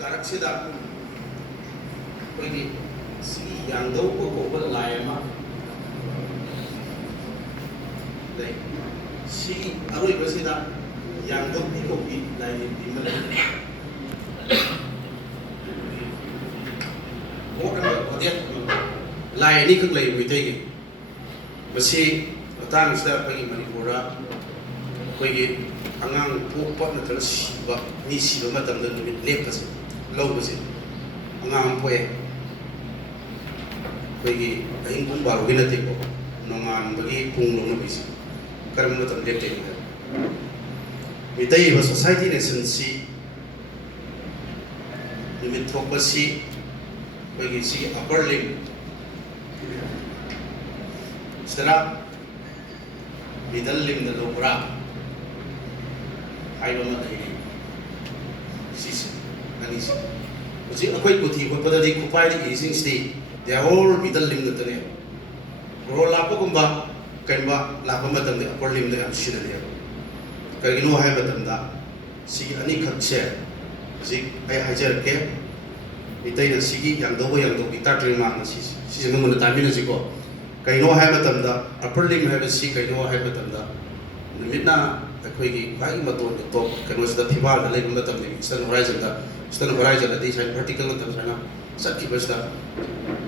कारक्सिदा कोई सी यांदो को कोबल लायमा ले सी अरुई बसिदा यांदो भी को भी लाइन दिमल वो kan dia lai ni khak lai wi thai basi tang sta pagi manipura koi gi angang pokpat na tala siba ni siba matam da numit lep kasi lau kasi angang poe koi gi aing pung baru gina te ko nongan bagi pung nong na bisi karam matam lep te ni mitai ba society nation si numit thok basi koi gi si upper limb setelah middle limb da lopra ai ba ma dai si ani si uji akoi puthi ko pada di kupai di ising sti they are all middle limb da ne ro la pa kumba kan ba la pa ma tam de upper limb da am shi ne ka gi no hai ba tam da si ani khak che ji ai hajar ke mitai na si gi yang do gi ta tri ma na si mo na ta mi na si ko kai no hai ba tam da upper limb hai ba si kai no hai ba tam da numit na akoi gi bai ma to to kan was da thiba da le ma tam ni eastern horizon da di sai vertical tam sai na sat ki bas da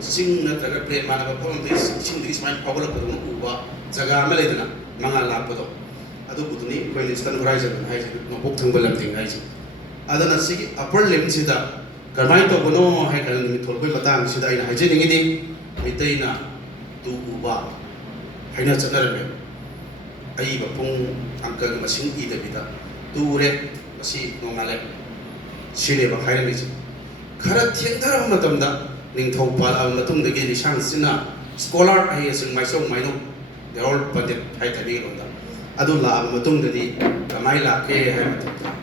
sing na ta ga plane ma na ba phom di sing di smile power ko no u ba jaga ma le da na manga la pa do adu bu ni koi eastern horizon hai ji no bok thang ba lam ting hai ji adana si upper limb si da kamai to ko no hai kan ni thol bai matang si da ina hai je ni di mitai na tu u ba hai na chanar me ai ba pung angka masing I da bida tu re masi nongale sile ba khai ni khara thiang thara matam da ning thau pal am matung de ge ni sang sina scholar ai sing mai song mai no they all pandit hai thani ro da adu la matung de di kamai la ke hai matam da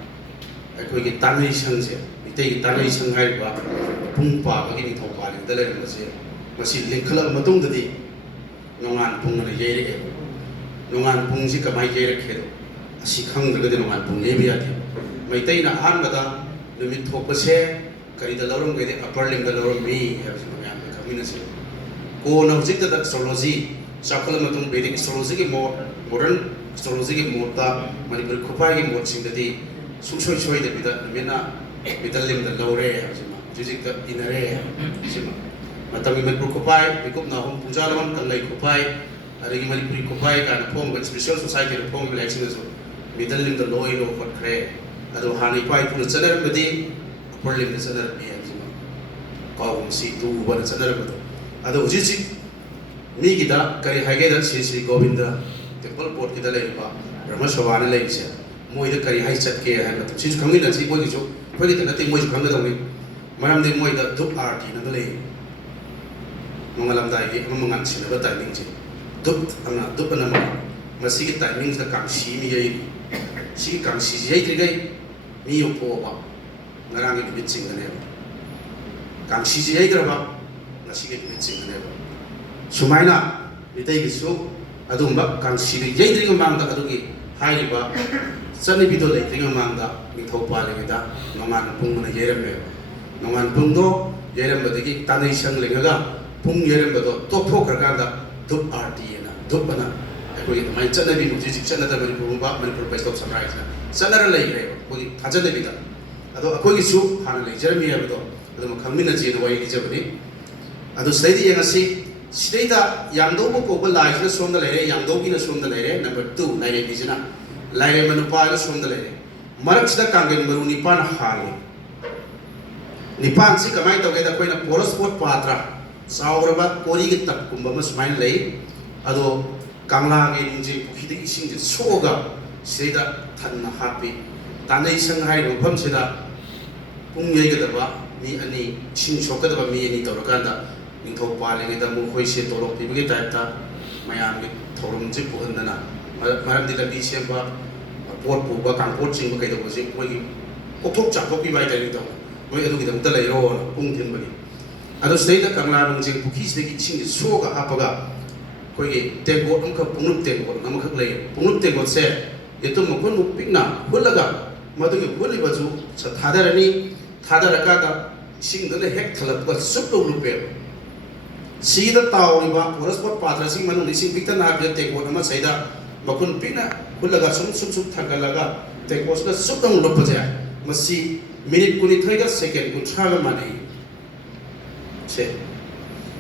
ai koi gi tanai sang se mitei gi tanai sang hai ba pung pa ba gi ni thau pa ni da le masi lingkhala matung de di nongan pung na ye re nongan pung si kamai ye re khe si khang da de nongan pung le bi ya de mai tai na han ba da numit thok pa se kari da lorom ge de upper limb da lorom mi ha si ma ya ka mi na se ko na jik da astrology sakala matung vedic astrology ge modern astrology ge ta manipur khupai ge mod sing da di su choi da bi da na middle limb da lore ha si ma jik da inare si ma matami manipur khupai bikup na hom puja lawan kan lai khupai adagi manipuri khupai ka na form special society na form election so middle limb da loi no khot khre ado hani pai pu chanar badi upper limb da chanar bi ha jima ka hom si tu ba chanar ba ado uji mi gi da kari hage da Sri Govinda temple port ki da lai ba Brahma Sawana lai se moi da kari hai chat ke ha na si khangin na si moi gi jo phoi gi na te moi khang da ni maram de moi da dup rt na da lai mangalam dai gi am mangan sin ba timing ji dup amna dup na ma masi gi timing da kang si mi yai si kang si yai tri gai mi yo po ba ngarang gi bit sing ne kang si yai gra ba nasi gi bit sing ne ba sumaina mitai gi su adum ba kang si yai tri ga mang da adu gi hai ri ba sani bi do lai tri ga mang da mi thau pa le da ngaman pung na yeram me ngaman pung do yeram ba de gi tanai sang le ga pung yeram ba do to pho kar ka da dup rt na dup na ai mai chana bi mu ji chana da bari pu ba mani pu pa stop sunrise na chana ra lai re ko gi thaja de bi da ado akoi gi su hana lai jar mi ya ba do ado ma khammi na ji no wai gi ja bani ado sai di yang asi sidai da yang do ko ba lai na som da lai re yang do gi na som da lai re number 2 lai re bi jina lai re manu pa na som da lai re marak sida kangen maru ni pan hali ni pan si kamai to ge da koi na poros pot patra sauraba kori gi tak kumba ma smile lai ado kangla ge ninji phidi ising ji soga seida than na happy tanai sang hai ro pham sida pung yai ga da ba mi ani sing soka da ba mi ani to ka da ning tho pa le ge da mu khoi se to ro pi ge ta ta mayam ge thorum ji pu han na maram di da bi sem ba pot pu ba kang pot sing ba kai da ko ji moi gi ko thok cha ko pi bai ta ni to moi adu gi da ta lai ro pung thin ba ni ado seida kangla nong jing pukhi se gi sing ji soga ha pa ga koi gi tengo am ka pungup tengo nam khak lai pungup tengo se yetu mokon upik na hulaga madu gi huli baju sa thadar ni थादरकादा इसिंगदले हेक थलपगा सुपलो लुपे सीदा तावरिबा पोरस्पट पात्रसिंग मनु इसिंग पिक्ता नाबे टेकोट अमा सैदा मकुन पिना खुलगा सुम थगलगा टेकोसना सुपलो लुपजे मसी minute कुनिथैगा second कुंथ्रागा माने से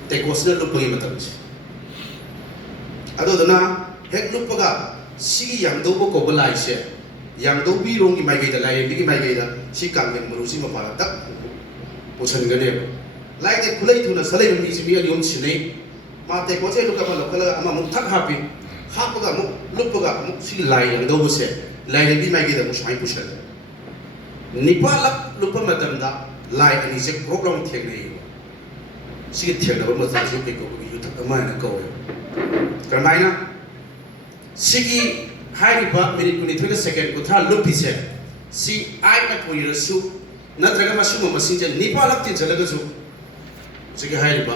टेकोसना लुपगी मतमसे अदोदना हेक लुपगा सिगी यांगदोबो कोबलाइसे यांगदोबी रोंगी माइगेदा लाइबी माइगेदा सी Kangan मरुसी मपाला तक पुछनगने like खुलै थुना सलै मी सिमी अनियम सिनै माते कोचे लुका लुकला अमा मुथक हापि हापगा मु लुपगा मु सी लाई यांगदोबसे लाइबी माइगेदा मुसाइ पुछल निपालक लुप मतमदा लाई अनि से प्रोग्राम थेगनै सी थेगनब मजा से पे को युथक अमाना कवे करमाइना सिगी हाइरिबा मिनिट कुनिथोगा सेकेंड कुथा लुपिसे सी आई ना पुइरसु नत्रगा मसुम मसिंजे निपालक tin चलगसु सिगी हाइरिबा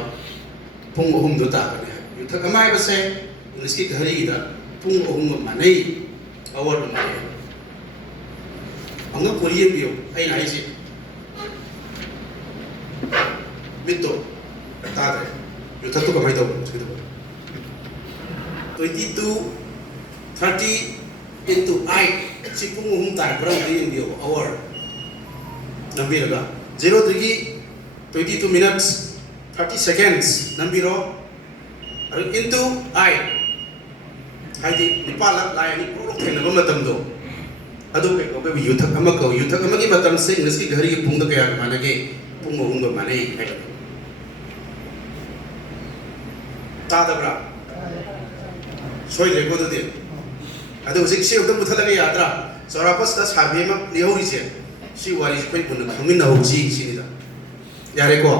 पुंग अहुम दो तागने युथक अमाय बसे इंग्लिश की घरीदा पुंग अहुम मानै अवर मानै अंग पुरिये बियो आई नाइसी मितो तादरे युथक तो कमाई दो सिगी 22 30 into 8 si pung hum tar brang di dio hour nambiraga 03 22 minutes 30 seconds nambiro into 8 haidi nipala lai ni pro thena ba matam do adu ke ko be yuthak ama gi matam se inggris ki ghari ki pung da kaya manage pung hum ba manai hai ta da bra soi le ko do de अदो जिक से उदम बुथलगे यात्रा सौरापस दा साबे मा लिहोरिसे सी वारी कोइ पुन खमिन होजी सिनिदा यारे को